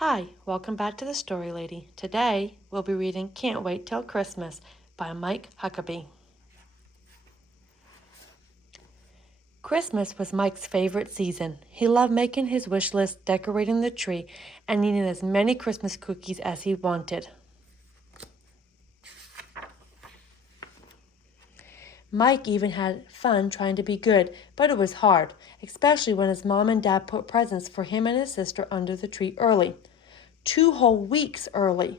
Hi, welcome back to the Story Lady. Today, we'll be reading Can't Wait Till Christmas by Mike Huckabee. Christmas was Mike's favorite season. He loved making his wish list, decorating the tree, and eating as many Christmas cookies as he wanted. Mike even had fun trying to be good, but it was hard, especially when his mom and dad put presents for him and his sister under the tree early. 2 whole weeks early.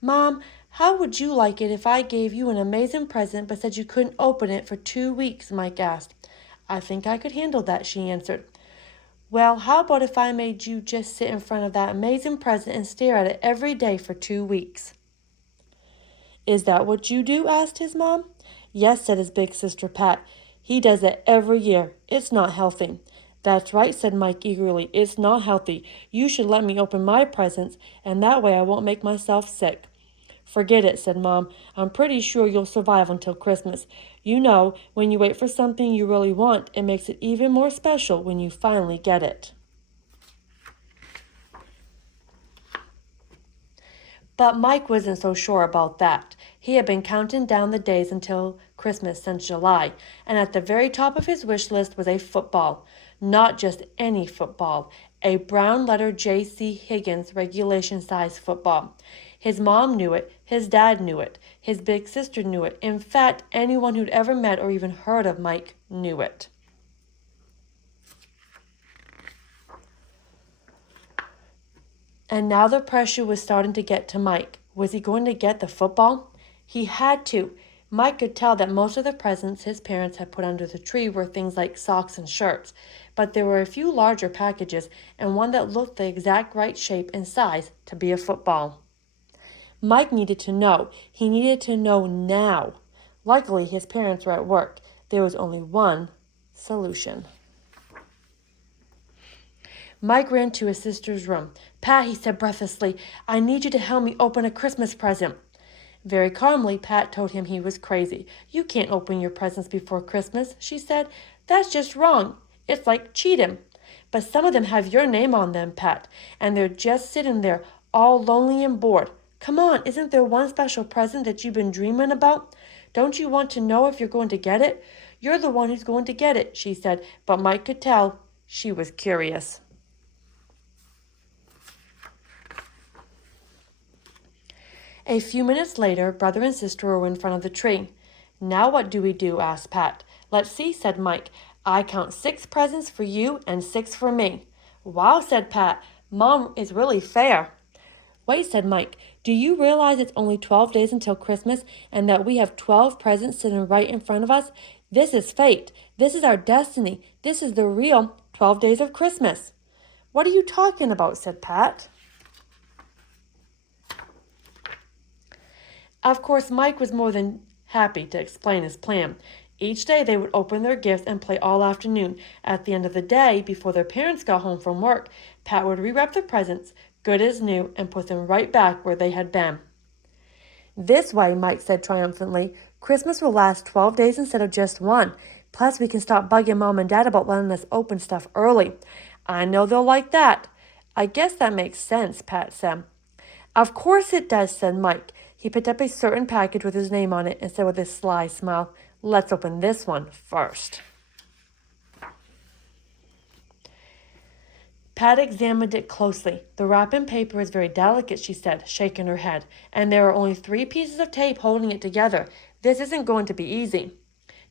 Mom, how would you like it if I gave you an amazing present but said you couldn't open it for 2 weeks? Mike asked. I think I could handle that, she answered. Well, how about if I made you just sit in front of that amazing present and stare at it every day for 2 weeks? Is that what you do? Asked his mom. Yes, said his big sister Pat. He does it every year. It's not healthy. That's right, said Mike eagerly. It's not healthy. You should let me open my presents, and that way I won't make myself sick. Forget it, said Mom. I'm pretty sure you'll survive until Christmas. You know, when you wait for something you really want, it makes it even more special when you finally get it. But Mike wasn't so sure about that. He had been counting down the days until Christmas since July, and at the very top of his wish list was a football. Not just any football, a brown letter J.C. Higgins regulation size football. His mom knew it, his dad knew it, his big sister knew it. In fact, anyone who'd ever met or even heard of Mike knew it. And now the pressure was starting to get to Mike. Was he going to get the football? He had to. Mike could tell that most of the presents his parents had put under the tree were things like socks and shirts, but there were a few larger packages and one that looked the exact right shape and size to be a football. Mike needed to know. He needed to know now. Luckily, his parents were at work. There was only one solution. Mike ran to his sister's room. Pat, he said breathlessly, I need you to help me open a Christmas present. Very calmly, Pat told him he was crazy. You can't open your presents before Christmas, she said. That's just wrong. It's like cheating. But some of them have your name on them, Pat, and they're just sitting there, all lonely and bored. Come on, isn't there one special present that you've been dreaming about? Don't you want to know if you're going to get it? You're the one who's going to get it, she said, but Mike could tell she was curious. A few minutes later, brother and sister were in front of the tree. Now what do we do? Asked Pat. Let's see, said Mike. I count 6 presents for you and 6 for me. Wow, said Pat. Mom is really fair. Wait, said Mike. Do you realize it's only 12 days until Christmas and that we have 12 presents sitting right in front of us? This is fate. This is our destiny. This is the real 12 days of Christmas. What are you talking about? Said Pat. Of course, Mike was more than happy to explain his plan. Each day they would open their gifts and play all afternoon. At the end of the day, before their parents got home from work, Pat would rewrap the presents, good as new, and put them right back where they had been. This way, Mike said triumphantly, Christmas will last 12 days instead of just 1. Plus, we can stop bugging Mom and Dad about letting us open stuff early. I know they'll like that. I guess that makes sense, Pat said. Of course it does, said Mike. He picked up a certain package with his name on it and said with a sly smile, Let's open this one first. Pat examined it closely. The wrapping paper is very delicate, she said, shaking her head, and there are only 3 pieces of tape holding it together. This isn't going to be easy.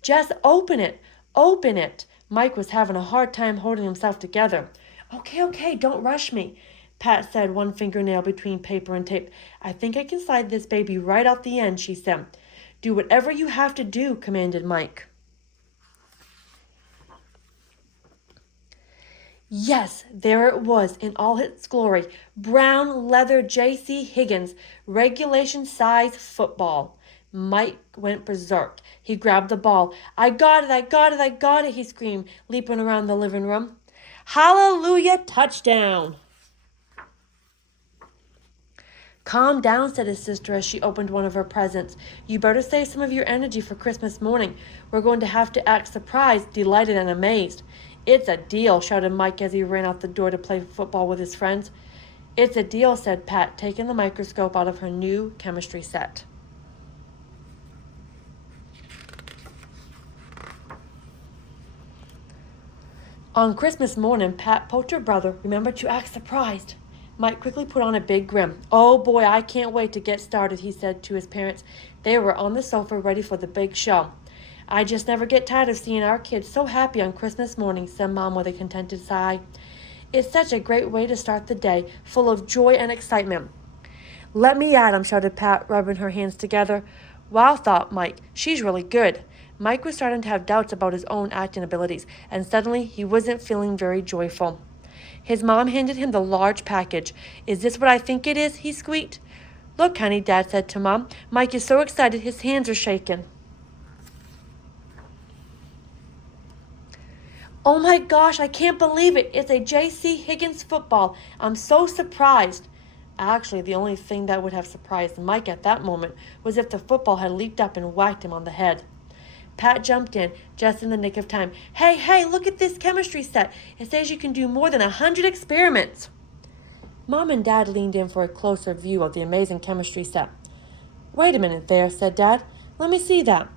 Just open it. Open it. Mike was having a hard time holding himself together. Okay, don't rush me. Pat said, one fingernail between paper and tape. I think I can slide this baby right out the end, she said. Do whatever you have to do, commanded Mike. Yes, there it was in all its glory. Brown leather J.C. Higgins, regulation size football. Mike went berserk. He grabbed the ball. I got it, he screamed, leaping around the living room. Hallelujah, touchdown! Calm down, said his sister as she opened one of her presents. You better save some of your energy for Christmas morning. We're going to have to act surprised, delighted, and amazed. It's a deal, shouted Mike as he ran out the door to play football with his friends. It's a deal, said Pat, taking the microscope out of her new chemistry set. On Christmas morning, Pat poked her brother, "Remember to act surprised." Mike quickly put on a big grin. "Oh boy, I can't wait to get started," he said to his parents. They were on the sofa ready for the big show. "I just never get tired of seeing our kids so happy on Christmas morning," said Mom with a contented sigh. "It's such a great way to start the day, full of joy and excitement." "Let me at 'em," shouted Pat, rubbing her hands together. "Wow," thought Mike, "she's really good." Mike was starting to have doubts about his own acting abilities, and suddenly he wasn't feeling very joyful. His mom handed him the large package. "Is this what I think it is?" he squeaked. "Look, honey," Dad said to Mom. Mike is so excited his hands are shaking. "Oh my gosh, I can't believe it. It's a J.C. Higgins football. I'm so surprised." Actually, the only thing that would have surprised Mike at that moment was if the football had leaped up and whacked him on the head. Pat jumped in just in the nick of time. Hey, look at this chemistry set. It says you can do more than 100 experiments." Mom and Dad leaned in for a closer view of the amazing chemistry set. "Wait a minute there," said Dad. "Let me see that."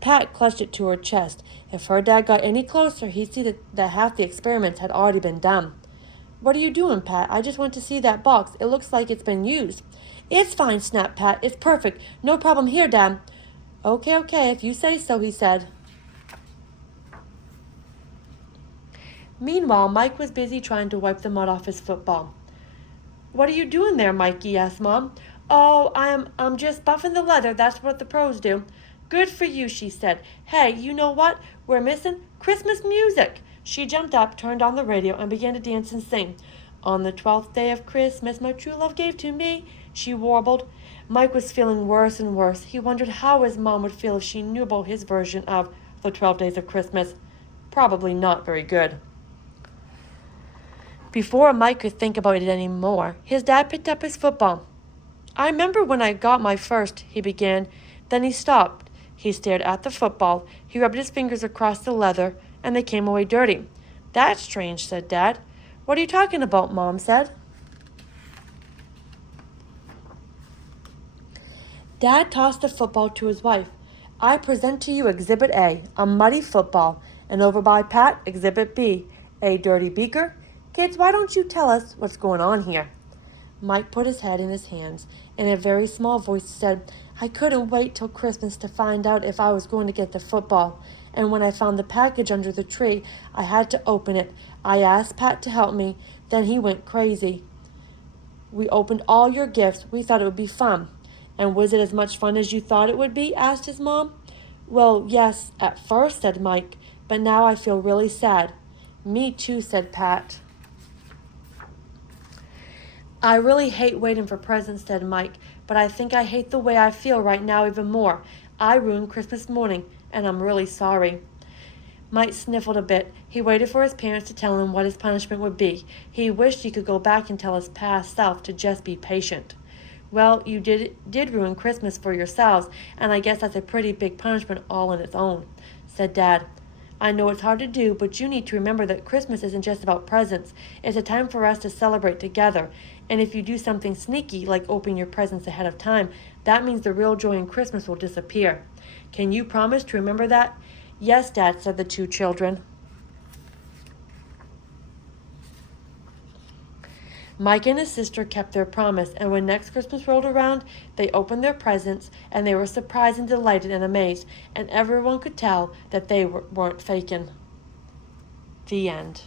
Pat clutched it to her chest. If her dad got any closer, he'd see that half the experiments had already been done. "What are you doing, Pat? I just want to see that box. It looks like it's been used." "It's fine," snapped Pat. "It's perfect. No problem here, Dad." Okay, if you say so," he said. Meanwhile, Mike was busy trying to wipe the mud off his football. "What are you doing there, Mikey?" asked Mom. "Oh, I'm just buffing the leather. That's what the pros do." "Good for you," she said. "Hey, you know what? We're missing Christmas music." She jumped up, turned on the radio, and began to dance and sing. "On the 12th day of Christmas, my true love gave to me," she warbled. Mike was feeling worse and worse. He wondered how his mom would feel if she knew about his version of the 12 days of Christmas. Probably not very good. Before Mike could think about it any more, his dad picked up his football. "I remember when I got my first," he began. Then he stopped. He stared at the football. He rubbed his fingers across the leather, and they came away dirty. "That's strange," said Dad. "What are you talking about?" Mom said. Dad tossed the football to his wife. "I present to you Exhibit A, a muddy football, and over by Pat, Exhibit B, a dirty beaker. Kids, why don't you tell us what's going on here?" Mike put his head in his hands. In a very small voice said, "I couldn't wait till Christmas to find out if I was going to get the football. And when I found the package under the tree, I had to open it. I asked Pat to help me. Then he went crazy. We opened all your gifts. We thought it would be fun." "And was it as much fun as you thought it would be?" asked his mom. "Well, yes, at first," said Mike, "but now I feel really sad." "Me too," said Pat. "I really hate waiting for presents," said Mike, "but I think I hate the way I feel right now even more. I ruined Christmas morning, and I'm really sorry." Mike sniffled a bit. He waited for his parents to tell him what his punishment would be. He wished he could go back and tell his past self to just be patient. "Well, you did ruin Christmas for yourselves, and I guess that's a pretty big punishment all on its own," said Dad. "I know it's hard to do, but you need to remember that Christmas isn't just about presents. It's a time for us to celebrate together. And if you do something sneaky, like open your presents ahead of time, that means the real joy in Christmas will disappear. Can you promise to remember that?" "Yes, Dad," said the two children. Mike and his sister kept their promise, and when next Christmas rolled around, they opened their presents, and they were surprised and delighted and amazed, and everyone could tell that they weren't faking. The end.